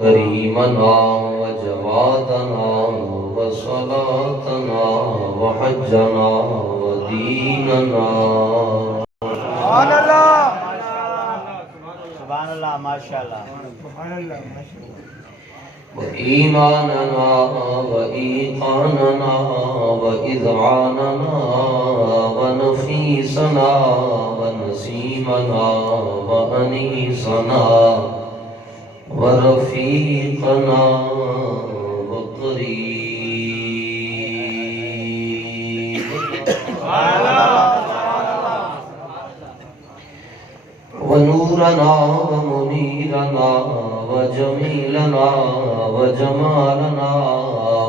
كريمنا وجوادنا وصلاتنا وحجنا وديننا. سبحان اللہ سبحان اللہ ماشاء اللہ سبحان اللہ ماشاء اللہ. وإيماننا وإيقاننا وإذعاننا ونفيسنا ونسيمنا وأنيسنا ورفيقنا ونورنا ومنيرنا وجميلنا وجمالنا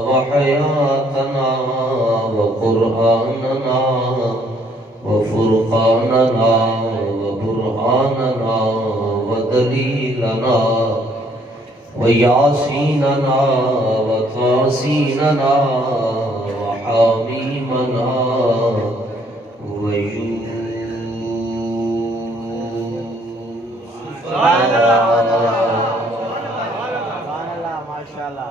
وحياتنا وقرآننا وفرقاننا وبرهاننا ودليلنا وياسيننا وطاسيننا وحاميمنا سبحان اللہ ماشاء اللہ.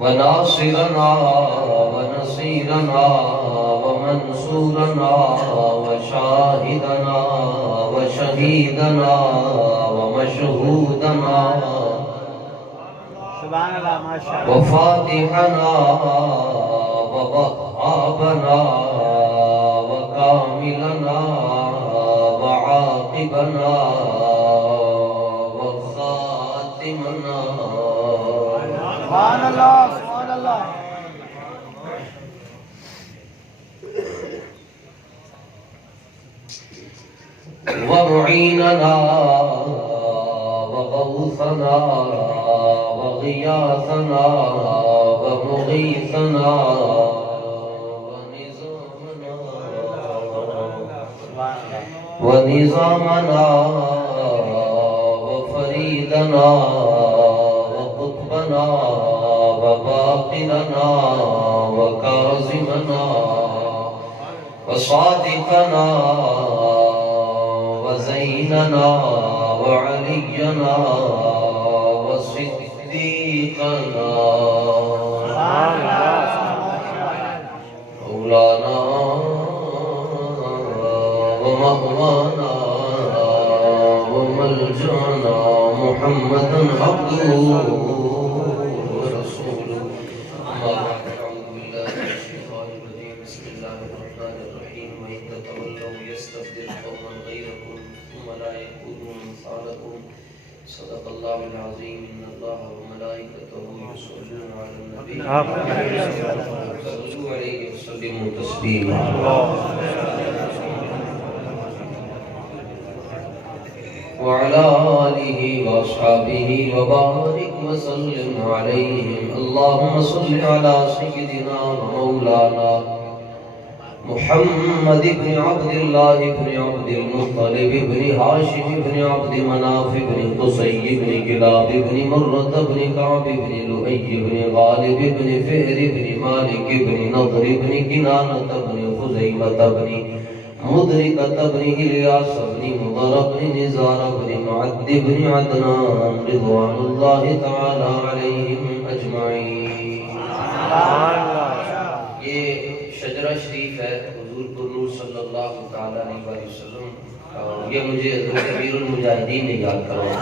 وناصرنا ونصيرنا ومنصورنا وشاهدنا وشهيدنا ومشهودنا سبحان اللہ ماشاء اللہ. وفاتحنا ووهابنا وكاملنا وعاقبنا وخاتمنا. سبحان اللہ سبحان اللہ. ومعيننا وغوثنا وغياثنا ومغيثنا ونظامنا وفريدنا وقطبنا وباقرنا وكاظمنا وصادقنا وزيننا وعلينا وصديقنا مولانا ومهوانا وملجانا محمدا عبده ورسوله. أما بعد أعوذ بالله من الشيطان الرجيم. بسم الله الرحمن الرحيم. وإن تتولوا يستبدل قوما غيركم ثم لا يكونوا أمثالكم. صدق الله العظيم. إن الله وملائكته يصلون على النبي صلوا عليه وسلموا تسليما. وعلى آله وأصحابه وبارك وسلم عليهم. اللهم صل على سيدنا ومولانا محمد بن عبد الله بن عبد المطلب بن هاشم بن عبد مناف بن قصي بن كلاب بن مرة بن كعب بن لؤي بن غالب بن فهر بن مالك بن نضر بن كنانة بن خزيمة بن مدركة بن إلياس بن مضر بن نزار بن معد بن عدنان رضوان الله تعالى عليهم أجمعين. یہ شجرہ شریف ہے حضور پر نور صلی اللہ تعالیٰ علیہ وسلم. یہ مجھے حضرت امیر المجاہدین نے یاد کروایا.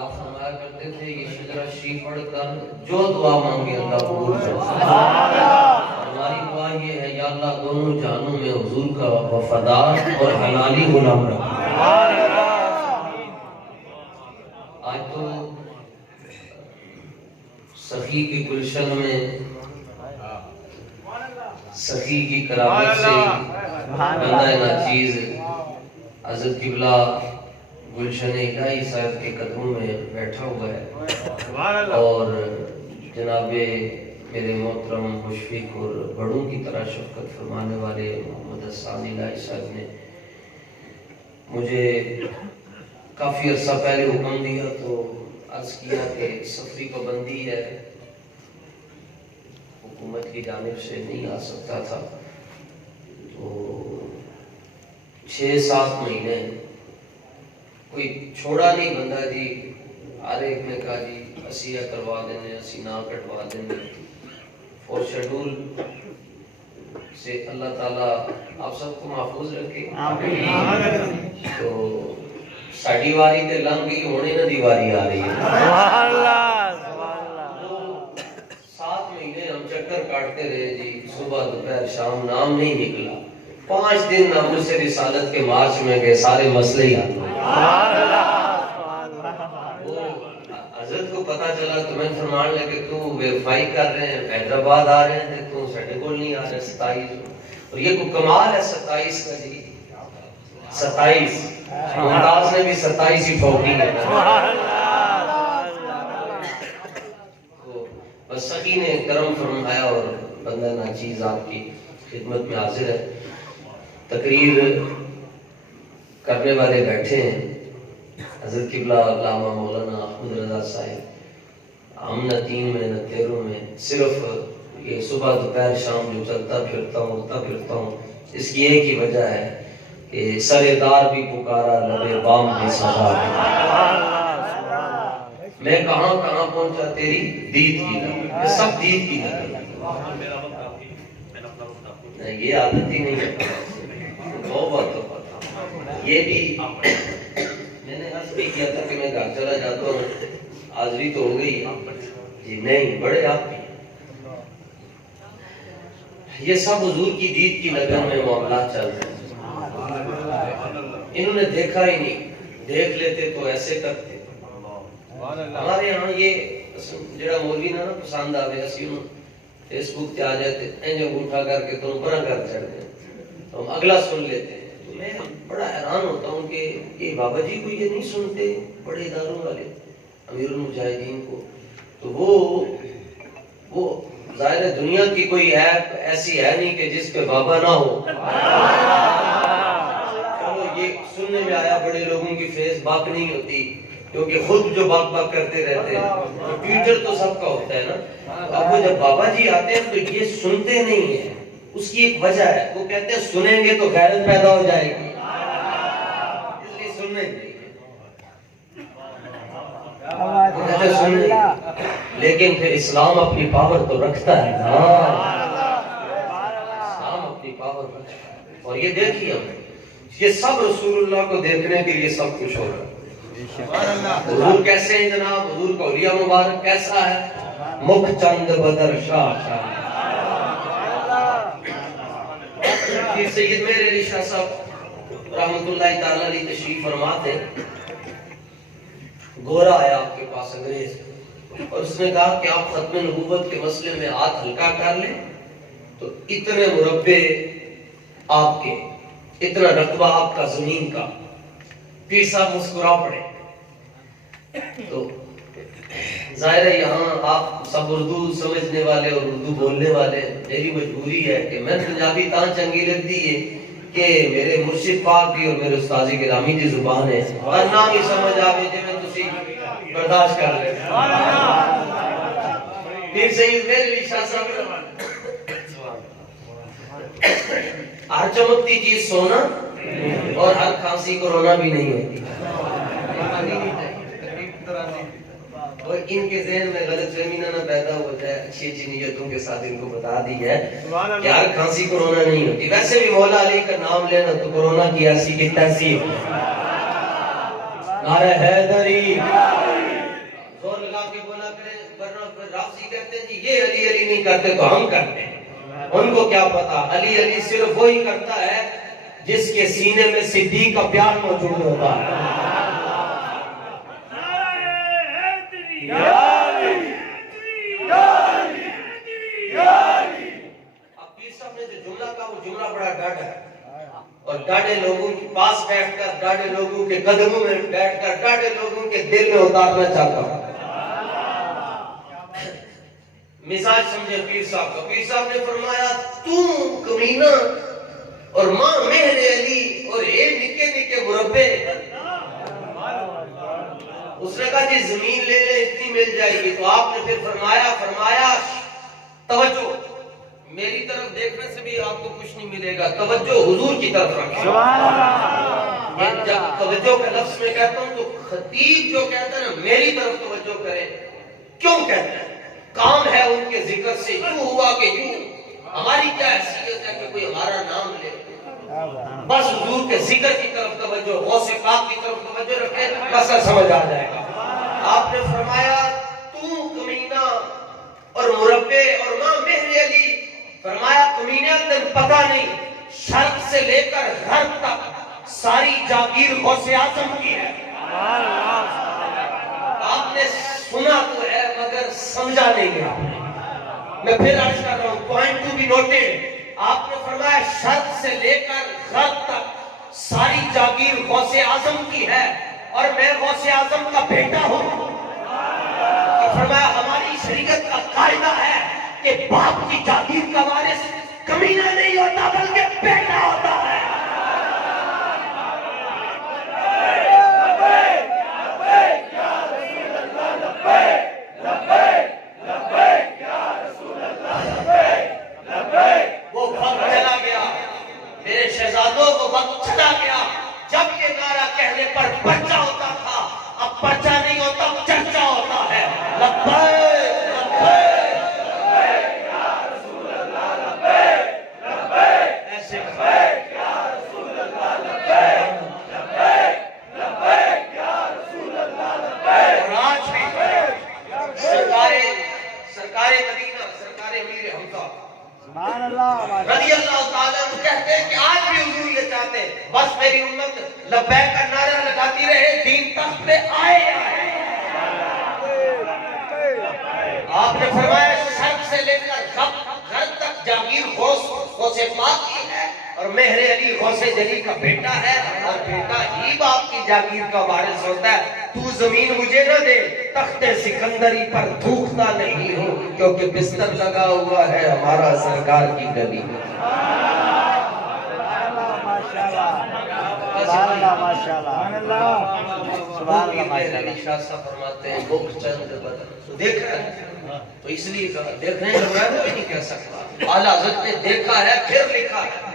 آپ فرمایا کرتے تھے یہ شجرہ شریف پڑھ کر جو دعا مانگے اللہ قبول کرتا ہے. ہماری دعا یہ ہے یا اللہ دونوں جہانوں میں حضور کا وفادار اور حلالی غلام رکھ. آج تو سخی کی گلشن میں سخی کی کرامت سے بندہ ناچیز حضرت قبلہ گلشن الہی صاحب کے قدموں میں بیٹھا ہوا ہے. اور جناب میرے محترم مشفق اور بڑوں کی طرح شفقت فرمانے والے محمد حسان الہی صاحب نے مجھے کافی عرصہ پہلے حکم دیا تو عرض کیا کہ سفری پابندی ہے، حکومت کی جانب سے نہیں آ سکتا تھا، تو 6-7 مہینے کوئی چھوڑا نہیں بندہ جی، ہر ایک نے کہا جی اسی کروا دینے، اسی نہ کٹوا دینے، اور شیڈول سے اللہ تعالیٰ آپ سب کو محفوظ رکھے. تو ساڑی واری تے لنگ گئی، ہونے نہ دیواری آ رہی ہے. 7 مہینے ہم چکر کاٹتے رہے جی، صبح دوپہر شام، نام نہیں نکلا. 5 دن ہم سے رسالت کے مارچ میں گئے، سارے مسئلے ہی حل ہوئے. حضرت کو پتا چلا تو میں فرمان لگے تو ویریفائی کر رہے ہیں، حیدرآباد آ رہے ہیں تو ساڈے کول نہیں آ رہے. 27 اور یہ کوئی کمال ہے 27 کا جی. 27 ممتاز نے بھی 27 ہی ٹھوکی ہے. بس سخی نے کرم فرمایا اور بندہ ناچیز آپ کی خدمت میں حاضر ہے. تقریر کرنے والے بیٹھے ہیں حضرت قبلہ علامہ مولانا احمد رضا صاحب. ہم نہ 3 میں نہ 13 میں، صرف یہ صبح دوپہر شام جو چلتا پھرتا ہوں اڑتا پھرتا ہوں، اس کی ایک ہی وجہ ہے کہ سردار بھی پکارا لبے بام بھی سزا. میں کہاں کہاں پہنچا، تیری دید کی لگن، یہ سب دید کی لگن. یہ عادت ہی نہیں ہے بہت تو پتا. یہ بھی میں نے عرض بھی کیا تھا کہ میں گھر چلا جاتا ہوں، حاضری تو ہو گئی جی. نہیں بڑے آپ بھی یہ سب حضور کی دید کی لگن میں معاملات چل رہے ہیں. انہوں نے دیکھا ہی نہیں، دیکھ لیتے تو ایسے کرتے. ہمارے یہاں یہ جڑا مولوی نہ پسند آوے، اسی انہوں فیس بک تے آ جاتے انجھے اٹھا کر کے تم پرا کر چڑھ دیں تو ہم اگلا سن لیتے ہیں. تو میں بڑا حیران ہوتا ہوں کہ یہ بابا جی کو یہ نہیں سنتے بڑے اداروں والے امیر المجاہدین کو. تو وہ ظاہر ہے دنیا کی کوئی ایپ ایسی ہے نہیں کہ جس پہ بابا نہ ہو. چلو یہ سننے میں آیا بڑے لوگوں کی فیس بک نہیں ہوتی کیونکہ خود جو بک بک کرتے رہتے ہیں. ٹویٹر تو سب کا ہوتا ہے نا. اب وہ جب بابا جی آتے ہیں تو یہ سنتے نہیں ہیں. اس کی ایک وجہ ہے، وہ کہتے ہیں سنیں گے تو غیرت پیدا ہو جائے گی، اس لیے سننے نہیں. لیکن پھر اسلام اپنی پاور تو رکھتا ہے نا. اسلام اپنی پاور رکھتا ہے. اور یہ دیکھیے ہم یہ سب رسول اللہ کو دیکھنے کے لیے سب کچھ ہو رہا ہے. حضور کیسے ہیں جناب؟ حضور کا حلیہ مبارک کیسا ہے؟ مکھ چند بدر شاہ شاہ. سید میر علی شاہ صاحب رحمت اللہ تعالی علیہ تشریف فرماتے. گورا آیا آپ کے پاس انگریز اور اس نے کہا کہ آپ ختم نبوت کے مسئلے میں ہاتھ ہلکا کر لیں تو اتنے مربع آپ کے، اتنا رقبہ آپ کا زمین کا. پیر صاحب مسکرا پڑے. تو ظاہر ہے یہاں آپ سب اردو سمجھنے والے اور اردو بولنے والے، میری مجبوری ہے کہ میں پنجابی تاں چنگی لگ دی ہے کہ میرے مرشد پاک بھی اور میرے استاذ گرامی دی زبان ہے اور نام ہی سمجھ آوے جی میں تسی برداشت کر لیں. پھر سید میر علی شاہ صاحب ہر چمکتی چیز سونا اور ہر کھانسی کورونا بھی نہیں ہوتی. اور ان کے ذہن میں غلط فہمی نہ پیدا ہو جائے، اچھی اچھی نیتوں کے ساتھ ان کو بتا دی ہے کہ ہر کھانسی کورونا نہیں ہوتی. ویسے بھی مولا علی کا نام لینا تو کورونا کی ایسی کی تیسی. نعرہ حیدری زور لگا کے بولا کریں، ورنہ رافضی کہتے ہیں جی یہ علی علی نہیں کرتے تو ہم کرتے ہیں. ان کو کیا پتا علی علی صرف وہی کرتا ہے جس کے سینے میں صدیق کا پیار موجود ہوتا ہے. اور ڈاڑے لوگوں کے پاس بیٹھ کر، ڈاڑے لوگوں کے قدموں میں بیٹھ کر، ڈاڑے لوگوں کے دل میں اتارنا چاہتا ہوں. مزاج سمجھے پیر صاحب کا. پیر صاحب نے فرمایا تو کمینہ اور ماں مہر علی اور اے نکے نکے مربع. اس نے کہا جی زمین لے لے اتنی مل جائے گی. تو آپ نے پھر فرمایا توجہ، میری طرف دیکھنے سے بھی آپ کو کچھ نہیں ملے گا، توجہ حضور کی طرف رکھیں. یہ جب توجہ کے لفظ میں کہتا ہوں تو خطیب جو کہتا ہے نا میری طرف توجہ کریں. کیوں کہتا ہے؟ کام ہے ان کے ذکر سے. یوں ہوا کہ یوں. ہماری کیا حیثیت ہے کہ کوئی ہمارا نام لے؟ بس حضور کے ذکر کی طرف توجہ، غوث پاک کی طرف توجہ رکھے، مسئلہ سمجھ آ جائے گا. آپ نے فرمایا تو کمینہ اور مربے اور ماں مہر علی. فرمایا کمینہ تن پتہ نہیں شرق سے لے کر غرب تک ساری جاگیر غوث اعظم کی ہے. آپ نے سنا تو ہے مگر سمجھا نہیں گیا. میں پھر عرض کر رہا ہوں، پوائنٹ ٹو بی نوٹڈ. آپ نے فرمایا شرق سے لے کر غرب تک ساری جاگیر غوث اعظم کی ہے اور میں غوث اعظم کا بیٹا ہوں. اور فرمایا ہماری شریعت کا قاعدہ ہے کہ باپ کی جاگیر کا وارث کمینہ نہیں ہوتا بلکہ بیٹا ہوتا ہے. وہ وقت چلا گیا میرے شہزادوں، وہ وقت چلا گیا جب یہ نعرہ کہنے پر پرچہ ہوتا تھا. اب پرچہ نہیں ہوتا، چرچا ہوتا ہے. لبیک لبیک لبیک یا رسول اللہ، لبیک لبیک ایسے لبیک یا رسول اللہ، لبیک لبیک لبیک یا رسول اللہ، لبیک. اور آج بھی سرکار مدینہ، سرکار امیر حمزہ سبحان اللہ رضی اللہ تعالیٰ عنہ کہتے ہیں کہ آج بھی حضور یہ چاہتے ہیں بس میری امت لبیک کا نعرہ لگاتی رہے، دین تخت پہ آئے. آپ نے فرمایا شرق سے لے کر غرب تک جاگیر غوث پاک کی ہے اور مہر علی غوث جلی کا بیٹا ہے اور بیٹا ہی باپ کی جاگیر کا وارث ہوتا ہے. تو زمین مجھے نہ دے، تخت سکندری پر تھوکتا نہیں ہوں کیونکہ بستر لگا ہوا ہے ہمارا سرکار کی گلی میں. شاہ صاحب فرماتے ہیں بک چند بدن دیکھ رہے ہیں تو اس لیے کہا، دیکھنے کا میں کوئی نہیں کہہ سکتا. اعلیٰ حضرت نے دیکھا ہے پھر لکھا ہے.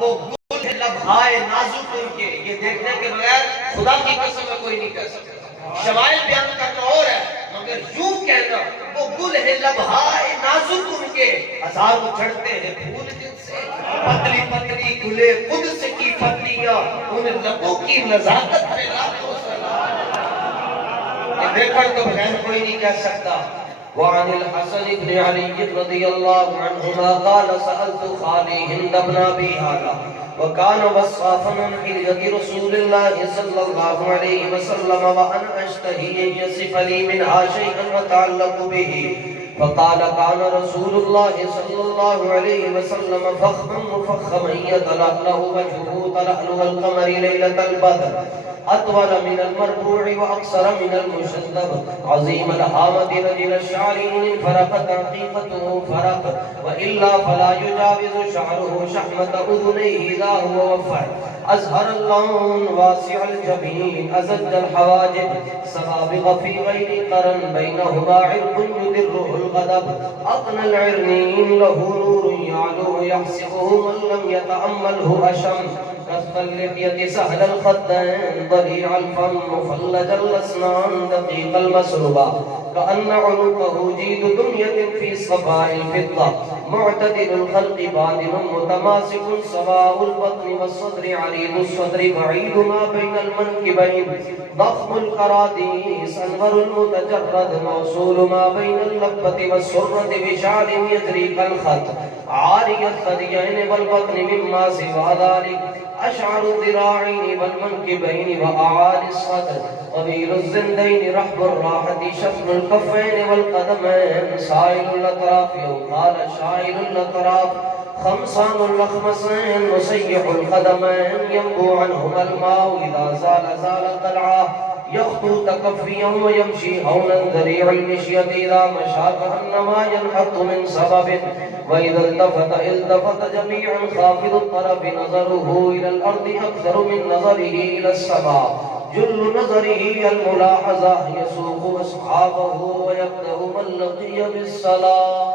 وہ گل ہے لبھائے نازک ان کے، یہ دیکھنے کے بغیر خدا کی قسم میں کوئی نہیں کہہ سکتا. شمائل بیان کرنا اور ہے مگر یوں کہنا وہ گل ہے لبھائے نازک ان کے، ہزار اچھڑتے ہیں پھول جن سے، پتلی پتلی گلے قدس کی پتلیاں ان لبوں کی نزاکت پہ لاکھوں سلام. یہ دیکھنے کے بغیر کوئی نہیں کہہ سکتا. وعن الحسن بن علي رضي الله عنهما قال سألت خالي هند بن أبي هذا وكان وصافا عن حلية رسول الله صلى الله عليه وسلم وأنا أشتهي أن يصف لي منها شيئا وتعلق به فقال كان رسول الله صلى الله عليه وسلم فخما مفخما يتلألأ وجهه تلألؤ القمر ليلة البدر أطول من المربوع وأقصر من المشذب عظيم الهامة رجل الشعر إن فرقت حقيقته فرق وإلا فلا يجاوز شعره شحمة أذنيه إذا هو وفر أزهر اللون واسع الجبين أزج الحواجب سوابق في غير قرن بينهما عرق يدره الغضب أقنى العرنين له نور يعلو يحسبه من لم يتأمله أشم كف اللحية سهل الخدين ضليع الفم مفلج الأسنان دقيق المسربة كأن عنقه جيد دمية في صفاء الفضة معتدل الخلق بادن متماسك سواء البطن والصدر عريض الصدر بعيد ما بين المنكبين ضخم القراديس أنور المتجرد موصول ما بين اللبة والسرة بشعر يجري كالخط عاري الثديين والبطن مما سوى ذلك أشعر الذراعين والمنكبين وأعالي الصدر طويل الزندين رحب الراحة شفن الكفين والقدمين سائل الأطراف يقال شائل الأطراف خمسان الأخمسين مسيح القدمين ينبو عنهما الماء إذا زال زال الضلعة يخطو تكفيا ويمشي هونا ذريع المشية إذا مشى كأنما ينحط من سبب وإذا التفت جميعا خافض الطرف نظره إلى الأرض أكثر من نظره إلى السماء جل نظره الملاحظة يسوق أصحابه ويبدأ من لقي بالصلاة.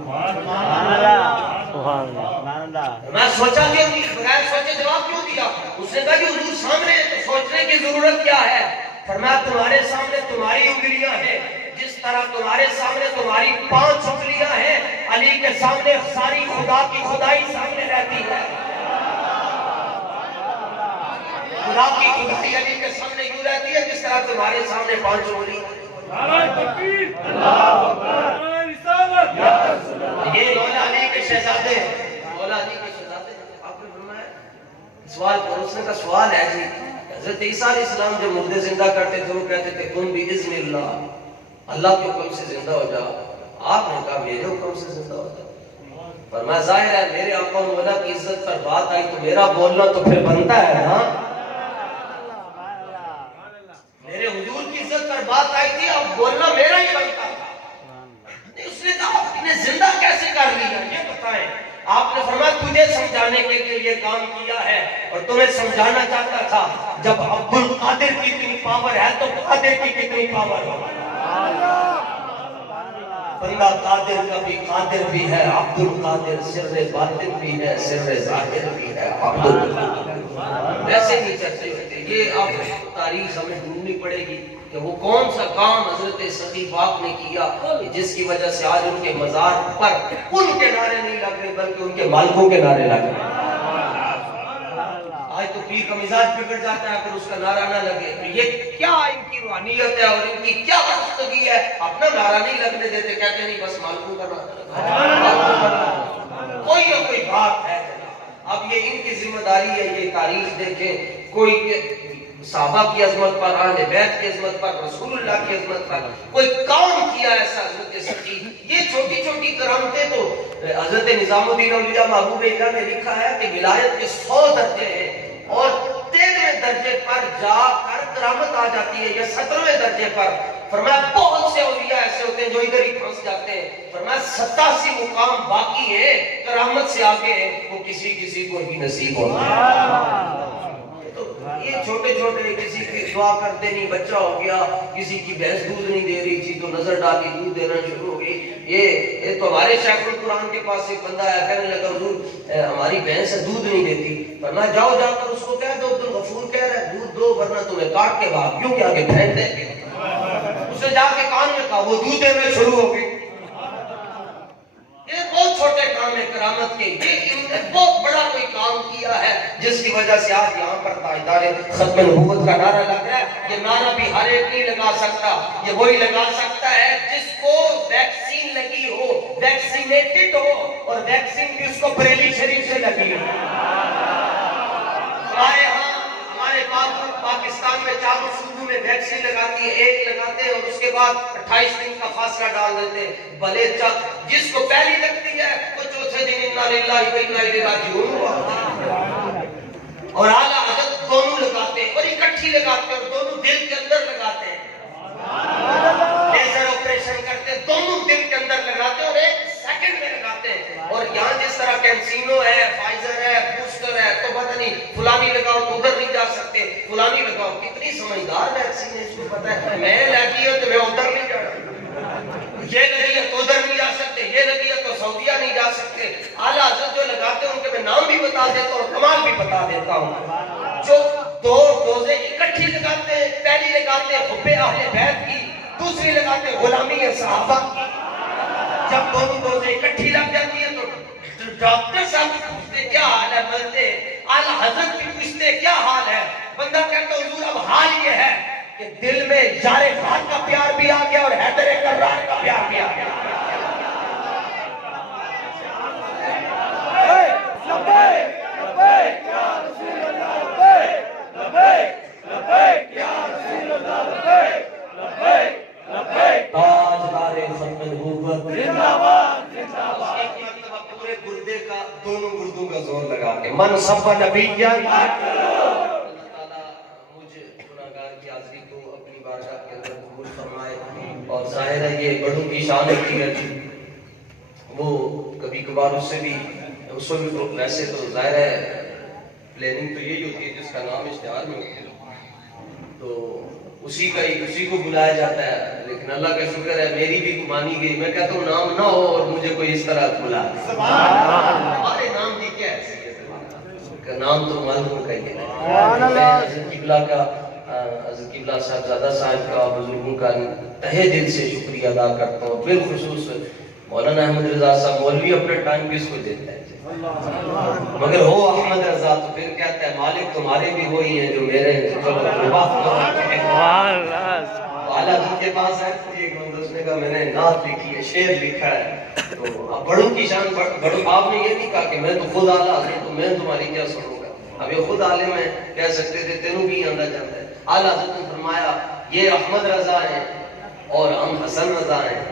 سبحان اللہ سبحان اللہ میں سوچا کہ بغیر سوچے جواب کیوں دیا؟ اس نے کہا کہ حضور سامنے ہے تو سوچنے کی ضرورت کیا ہے؟ فرمایا تمہارے سامنے تمہاری انگلیاں ہیں، جس طرح تمہارے سامنے تمہاری 5 انگلیاں ہیں، علی کے سامنے ساری خدا کی خدائی سامنے رہتی ہے۔ خدا کی خدائی علی کے سامنے یوں رہتی ہے جس طرح تمہارے سامنے 5 انگلیاں ہیں۔ یہ مولا علی کے شہزادے ہیں، مولا علی کے شہزادے ہیں۔ آپ نے فرمایا سوال پوچھنے کا سوال ہے جی، حضرت عیسیٰ علیہ السلام جو مردے زندہ کرتے تھے وہ کہتے تھے کن بِإِذْنِ اللہ، اللہ کے حکم سے زندہ ہو جا۔ آپ نے کہا میرے حکم سے زندہ ہو جا۔ فرمایا ظاہر ہے میرے آقا و مولا کی عزت پر بات آئی تو میرا بولنا تو پھر بنتا ہے نا۔ میرے حضور کی عزت پر بات آئی تھی، اب بولنا میرا ہی بنتا تھا۔ اس نے کہا آپ نے زندہ کیسے کر لیا یہ بتائیں۔ آپ نے فرمایا تجھے سمجھانے کے لیے یہ کام کیا ہے اور تمہیں سمجھانا چاہتا تھا جب عبد القادر کی اتنی پاور ہے تو قادر کی کتنی پاور ہو۔ بندہ قادر کا بھی قادر بھی ہے، عبد القادر سر باطن بھی ہے، سر ظاہر بھی ہے عبد القادر۔ ایسے نہیں چرچے ہوتے، یہ اب تاریخ ہمیں ڈھونڈنی پڑے گی کہ وہ کون سا کام حضرت سخی پاک نے کیا جس کی وجہ سے آج ان کے مزار پر ان کے نعرے نہیں لگ رہے بلکہ ان کے مالکوں کے نعرے لگ رہے۔ آج تو پیر کا مزاج بگڑ جاتا ہے اگر اس کا نعرہ نہ لگے، تو یہ کیا ان کی روحانیت ہے اور ان کی کیا وابستگی ہے؟ اپنا نعرہ نہیں لگنے دیتے، کہتے نہیں بس مالکوں کا نعرہ۔ کوئی نہ کوئی بات ہے۔ اب یہ ان کی ذمہ داری ہے، یہ تاریخ دیکھیں، کوئی صحابہ کی عظمت پر، اہل بیت کی عظمت پر، رسول اللہ کی عظمت پر کوئی کام کیا ایسا حضرت سخی۔ یہ چھوٹی چھوٹی کرامتیں تو حضرت نظام الدین اولیاء محبوب اللہ نے لکھا ہے کہ ولایت کے 100 درجے ہیں اور 13ویں درجے پر جا کر کرامت آ جاتی ہے یا 17ویں درجے پر۔ فرمایا بہت سے اولیاء ایسے ہوتے ہیں جو ادھر ہی پھنس جاتے ہیں۔ فرمایا 87 مقام باقی ہے کرامت سے آگے ہیں، وہ کسی کسی کو ہی نصیب ہوتا ہے۔ یہ چھوٹے چھوٹے کسی کی دعا کرتے نہیں بچہ ہو گیا، کسی کی بھینس دودھ نہیں دے رہی تھی تو نظر ڈالی دودھ دینا شروع ہو گئی۔ یہ تو ہمارے شیخ القرآن کے پاس ایک بندہ آیا کہنے لگا حضور ہماری بھینس دودھ نہیں دیتی۔ فرمایا جاؤ جا کر اس کو کہہ دو عبد الغفور کہہ رہا ہے دودھ دو ورنہ تمہیں کاٹ کے بھاگ کیوں کیا کہ بھینس دے گی۔ اسے جا کے کان میں کہا وہ دودھ دینا شروع ہو گئی۔ یہ بہت چھوٹے کام ہے کرامت کے، یہ انہوں نے بہت بڑا کوئی کام کیا ہے جس کی وجہ سے آج یہاں پر تاجدار ختم نبوت کا نعرہ لگ رہا ہے۔ یہ نعرہ بھی ہر ایک نہیں لگا سکتا، یہ وہی لگا سکتا ہے جس کو ویکسین لگی ہو، ویکسینیٹڈ ہو، اور ویکسین بھی اس کو بریلی شریف سے لگی ہو۔ ہمارے ہاں ہمارے پاکستان میں 4 صوبوں میں ویکسین لگاتی ہے، ایک لگاتے ہیں اور اس کے بعد 28 دن کا فاصلہ ڈال دیتے ہیں۔ بھلے جس کو پہلی لگتی ہے وہ چوتھے دن انا للہ و انا الیہ راجعون ہوا۔ اور اعلیٰ حضرت دونوں لگاتے ہیں اور اکٹھی لگاتے ہیں اور دونوں دل کے اندر لگاتے ہیں۔ لیزر آپریشن کرتے ہیں دونوں دل کے اندر لگاتے ہیں اور 1 سیکنڈ میں لگاتے ہیں۔ اور یہاں جس طرح کینسینو ہے، فائزر ہے، بوسٹر ہے، تو پتہ نہیں فلانی لگاؤ تو ادھر نہیں جا سکتے، فلانی لگاؤ۔ کتنی سمجھدار ویکسین ہے، اس کو پتہ ہے میں لگی ہے تو میں ادھر نہیں جانا، یہ لگی ہے تو ادھر نہیں جا سکتے، یہ لگی ہے تو سعودیہ نہیں جا سکتے۔ اعلیٰ حضرت جو لگاتے ہیں ان کے میں نام بھی بتا دیتا ہوں، کمال بھی بتا دیتا ہوں۔ جو 2 ڈوزیں اکٹھی لگاتے ہیں، پہلی لگاتے ہیں حب اہل بیت کی، دوسری لگاتے ہیں غلامی صحابہ کی۔ جب دونوں ڈوزیں اکٹھی لگ جاتی ہیں تو ڈاکٹر صاحب پوچھتے کیا حال ہے، بولتے اعلیٰ حضرت بھی پوچھتے کیا حال ہے۔ بندہ کہتا حضور اب حال یہ ہے کہ دل میں یار خان کا پیار بھی آ گیا اور حیدر کرار کا پیار بھی آ گیا۔ تاجدار ختم نبوت زندہ باد زندہ باد۔ ایک مرتبہ پورے گردے کا دونوں گردوں کا زور لگا کے من سب نبی اللہ تعالیٰ مجھ گناہگار کی حاضری کو اپنی بارگاہ کے اندر قبول فرمائے۔ اور ظاہر ہے یہ بڑوں کی شان ہوتی ہے، وہ کبھی کبھار اس سے بھی تو ویسے تو ظاہر ہے پلاننگ تو یہی ہوتی ہے جس کا نام اشتہار میں ہوتی ہے تو اسی کو بلایا جاتا ہے، لیکن لیکن اللہ کا شکر ہے میری بھی مانی گئی. میں کہتا ہوں نام نہ ہو اور مجھے کوئی اس طرح بلا دے. ہمارے نام کی کیا حیثیت ہے؟ نام تو معلوم کا ہی ہے. میں حضرت قبلہ کا حضرت قبلہ صاحبزادہ صاحب کا بزرگوں کا تہہ دل سے شکریہ ادا کرتا ہوں. بالخصوص مولانا احمد رضا صاحب مولوی اپنے ٹائم بھی اس کو دیتا ہے مگر ہو احمد رضا تو پھر کہتا ہے مالک تمہارے بھی وہی ہیں جو میرے ہیں. والا جن کے پاس ہے ایک اس نے کہا میں نے نعت لکھی ہے شعر لکھا ہے. تو بڑوں کی شان بڑوں آپ نے یہ نہیں کہا کہ میں تو خود اعلیٰ ہوں تو میں تمہاری کیا سنوں گا. اب یہ خود عالم ہے کہہ سکتے تھے تینوں بھی آندہ جاتا ہے. اعلیٰ حضرت نے فرمایا یہ احمد رضا ہیں اور ہم حسن رضا ہیں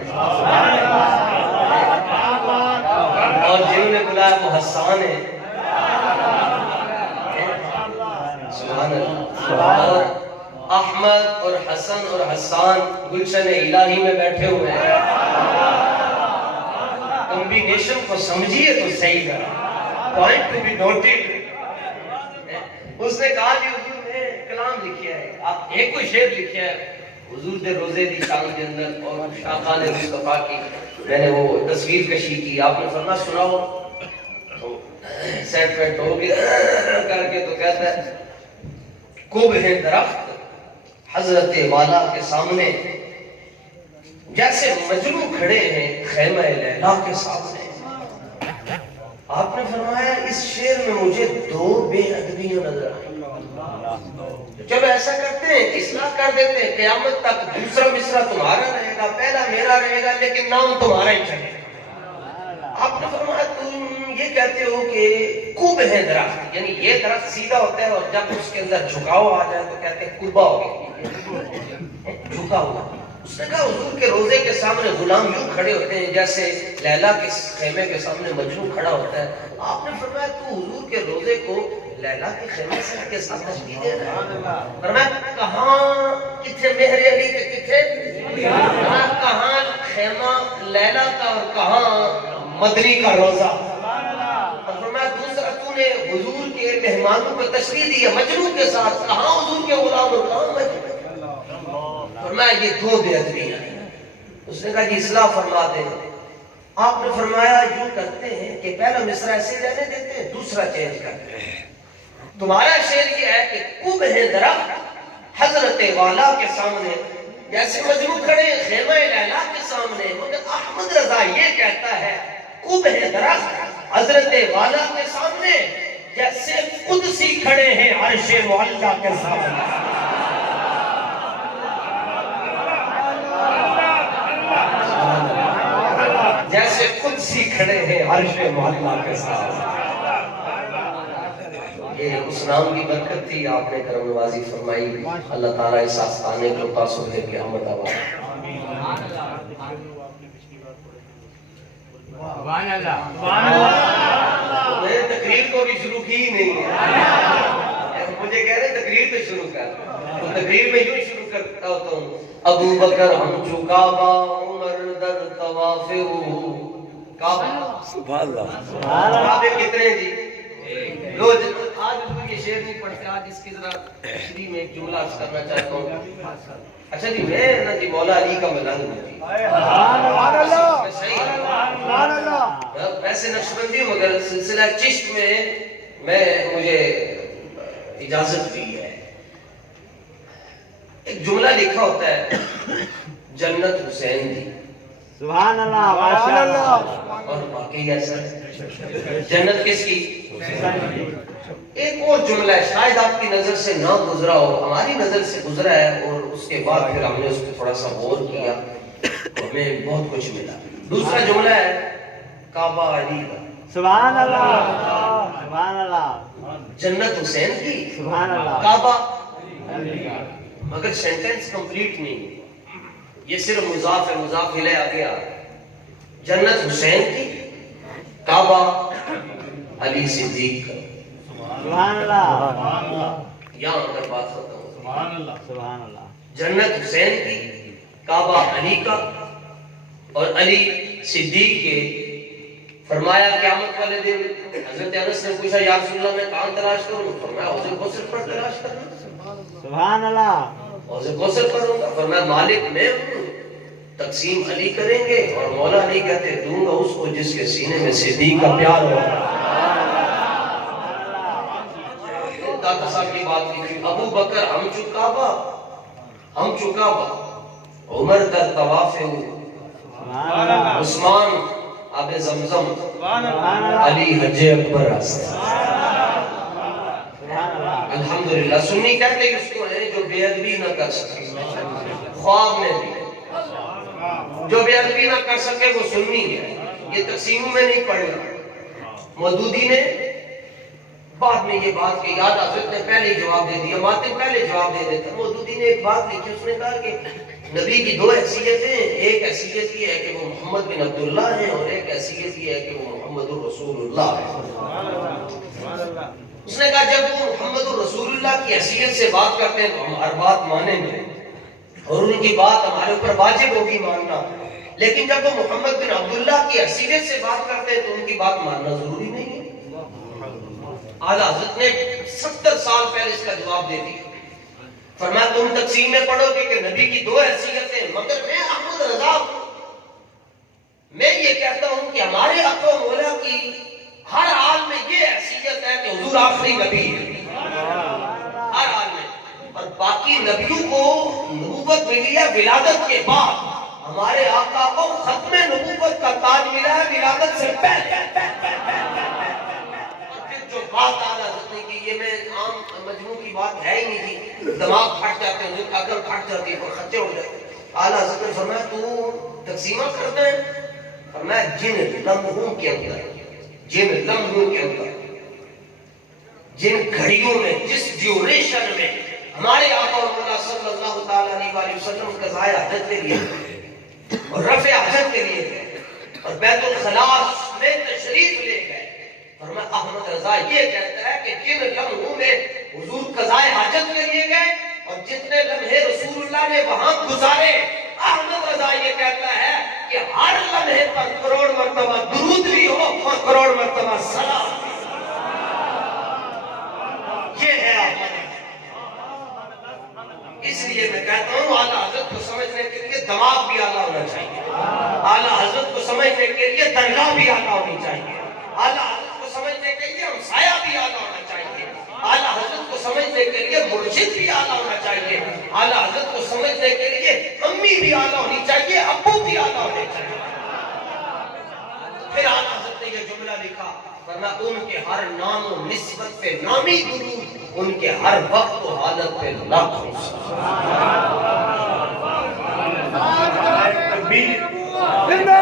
اور جنہوں نے بلایا وہ حسان ہیں. سبحان اللہ. اور احمد اور حسن اور حسان گلشن الہی میں بیٹھے ہوئے ہیں. کمبینیشن کو سمجھیے تو صحیح ہے. Point to be noted. اس نے کہا جی حضور نے کلام لکھیا ہے آپ ایک کوئی شعر لکھیا ہے حضور دے روزے دی شان کے اندر اور شاخان مصطفیٰ کی میں نے وہ تصویر کشی کی. آپ نے فرمایا سناؤ. سیٹ ویٹ ہو کے کر کے تو کہتا ہے کب ہے درخت حضرت والا کے سامنے جیسے مجنو کھڑے ہیں خیمہ لیلا کے سامنے. آپ نے فرمایا اس شعر میں مجھے دو بے ادبیاں نظر آئیں. چلو ایسا کرتے ہیں اصلاح کر دیتے ہیں قیامت تک دوسرا مصرع تمہارا رہے گا پہلا میرا رہے گا لیکن نام تمہارا ہی چلے گا. آپ نے فرمایا تم یہ کہتے ہو کہ کب ہے درخت یعنی یہ درخت سیدھا ہوتا ہے اور جب اس کے اندر جھکاؤ آ جائے تو کہتے ہیں کبا ہو گیا جھکا ہوا. اس نے کہا حضور کے روزے کے سامنے غلام یوں کھڑے ہوتے ہیں جیسے لیلا کے خیمے کے سامنے مجنون کھڑا ہوتا ہے. آپ نے فرمایا تو حضور کے روزے کو لیلا کے خیمے سے کے ساتھ تشبیہ دے رہا ہے. فرمایا کہاں کتھے مہر علی کے کتھے کہاں خیمہ لیلا کا اور کہاں مدنی کا روزہ. فرمایا دوسرا تو نے حضور کے مہمانوں کو تشبیہ دی ہے مجنون کے ساتھ کہاں حضور کے غلام اور کہاں مجنون. فرمایا یہ دو بے ادبیاں ہیں. اس نے کہا جی اصلاح فرما دیں. آپ نے فرمایا یوں کرتے ہیں کہ پہلا مصرع ایسے رہنے دیتے ہیں دوسرا چینج کرتے ہیں. تمہارا شعر یہ ہے کہ کب ہے درخت حضرت والا کے سامنے جیسے مجنون کھڑے خیمہ لیلا کے سامنے. مگر احمد رضا یہ کہتا ہے کب ہے درخت حضرت والا کے سامنے جیسے قدسی کھڑے ہیں عرش معلی کے سامنے. جیسے قدسی کھڑے ہیں عرش معلی کے سامنے. یہ اس نام کی برکت تھی آپ نے کرم نوازی فرمائی. اللہ تعالیٰ اس آستانے کو تاثر ہے قیامت آباد. میں تقریر کو بھی شروع کی ہی نہیں ہے. مجھے کہہ رہے تقریر تو شروع کر تو تقریر میں یوں شروع کرتا ہوتا ہوں. ابو بکر ہم جو کعبہ عمر در طواف کعبہ. سبحان اللہ. کعبے کتنے جی لو آج حضور یہ شعر نہیں پڑھتے. آج اس کی ذرا تشریح میں ایک جملہ عرض کرنا چاہتا ہوں. اچھا جی میں نا جی مولا علی کا ملنگ ہوں جی. سبحان اللہ. ویسے نقشبندی ہوں مگر سلسلہ چشت میں مجھے اجازت دی ہے. ایک جملہ لکھا ہوتا ہے جنت حسین دی. سبحان اللہ ماشاء اللہ. اور باقی ایسا جنت کس کی. ایک اور جملہ ہے شاید آپ کی نظر سے نہ گزرا ہو ہماری نظر سے گزرا ہے اور اس کے بعد پھر ہم نے اس پہ تھوڑا سا غور کیا ہمیں بہت کچھ ملا. دوسرا جملہ ہے کعبہ علی کا. سبحان اللہ سبحان اللہ. جنت حسین کی سبحان اللہ کعبہ مگر سینٹنس کمپلیٹ نہیں. یہ صرف مضاف ہے مضاف الیہ آ گیا. جنت حسین کی کعبہ علی صدیق کا. سبحان اللہ. یہاں اگر بات کرتا ہوں سبحان اللہ سبحان اللہ. جنت حسین کی کعبہ علی کا اور علی صدیق کے. فرمایا قیامت والے دن حضرت انس نے پوچھا یا رسول اللہ میں کہاں تلاش کروں. فرمایا حوض کوثر پر تلاش کرنا. سبحان اللہ. حوض کوثر پر ہوں گا. فرمایا مالک میں ہوں تقسیم علی کریں گے اور مولا علی کہتے دوں گا اس کو جس کے سینے میں صدیق کا پیار ہو. داتا صاحب کی بات کی تھی ابو بکر ہم چکابہ عمر در طواف عثمان آب زمزم علی حج اکبر راستہ. الحمدللہ سنی کہتے ہیں اس کو ہے جو بے ادبی نہ کر سکے خواب میں بھی جو بے ادبی نہ کر سکے وہ سنی ہے. یہ تقسیموں میں نہیں پڑھنا. مودودی نے بعد میں یہ بات کہ یاد حضرت نے پہلے ہی جواب دے دیا ماتم پہلے جواب دے دیتا. مودودی نے ایک بات لکھی اس نے کہا کہ نبی کی دو حیثیتیں ایک حیثیت یہ ہے کہ وہ محمد بن عبداللہ ہیں اور ایک حیثیت یہ ہے کہ وہ محمد الرسول اللہ ہے. اس نے کہا جب وہ محمد الرسول اللہ کی حیثیت سے بات کرتے ہیں تو ہم ہر بات مانیں گے اور ان کی بات ہمارے اوپر واجب ہوگی ماننا. لیکن جب وہ محمد بن عبداللہ کی حیثیت سے بات کرتے ہیں تو ان کی بات ماننا ضروری نہیں ہے. اعلیٰ حضرت نے 70 سال پہلے اس کا جواب دے دیا. فرمایا تم تقسیم میں پڑھو گے کہ نبی کی دو حیثیتیں مگر میں احمد رضا ہوں. میں یہ کہتا ہوں کہ ہمارے آقا و مولا کی ہر حال میں یہ حیثیت ہے کہ حضور آخری نبی ہے ہر حال میں. اور باقی نبیوں کو نبوت ملی ہے ولادت کے بعد. ہمارے آقا کو ختم نبوت کا تاج ملا ہے ولادت سے پہلے. جو بات اعلیٰ حضرت نے کی یہ میں عام مجموع کی بات ہے ہی نہیں تھی. دماغ پھٹ جاتے ہیں عقل پھٹ جاتی ہے خچے ہو جاتے ہیں. اعلیٰ حضرت نے فرمایا تو تقسیمہ کرتا ہے. فرمایا جن لمحوں کے اندر جن گھڑیوں میں جس ڈیوریشن میں ہمارے آقا اور مولا صلی اللہ تعالی علیہ وسلم قضائے حاجت کے لیے اور رفع حاجت کے لیے گئے اور بیت الخلاء میں تشریف لے گئے. اور میں احمد رضا یہ کہتا ہے کہ جن لمحوں میں حضور قضائے حاجت کے لیے گئے اور جتنے لمحے رسول اللہ نے وہاں گزارے احمد رضا یہ کہتا ہے کہ ہر لمحے پر کروڑ مرتبہ درود بھی ہو اور کروڑ مرتبہ سلام. یہ ہے اس لیے میں کہتا ہوں اعلیٰ حضرت کو سمجھنے کے لیے دماغ بھی اعلیٰ ہونا چاہیے. اعلیٰ حضرت کو سمجھنے کے لیے درگاہ بھی اعلیٰ ہونی چاہیے. اعلیٰ حضرت کو سمجھنے کے لیے ہمسایہ بھی اعلیٰ ہونا چاہیے. اعلیٰ حضرت کو سمجھنے کے لیے مرشد بھی اعلیٰ ہونا چاہیے. اعلیٰ حضرت کو سمجھنے کے لیے امی بھی اعلیٰ ہونی چاہیے ابو بھی اعلیٰ ہونے چاہیے. پھر اعلیٰ حضرت نے یہ جملہ لکھا ورنہ ان کے ہر نام و نسبت پہ نامی درود ان کے ہر وقت و حالت پہ لاکھوں زندہ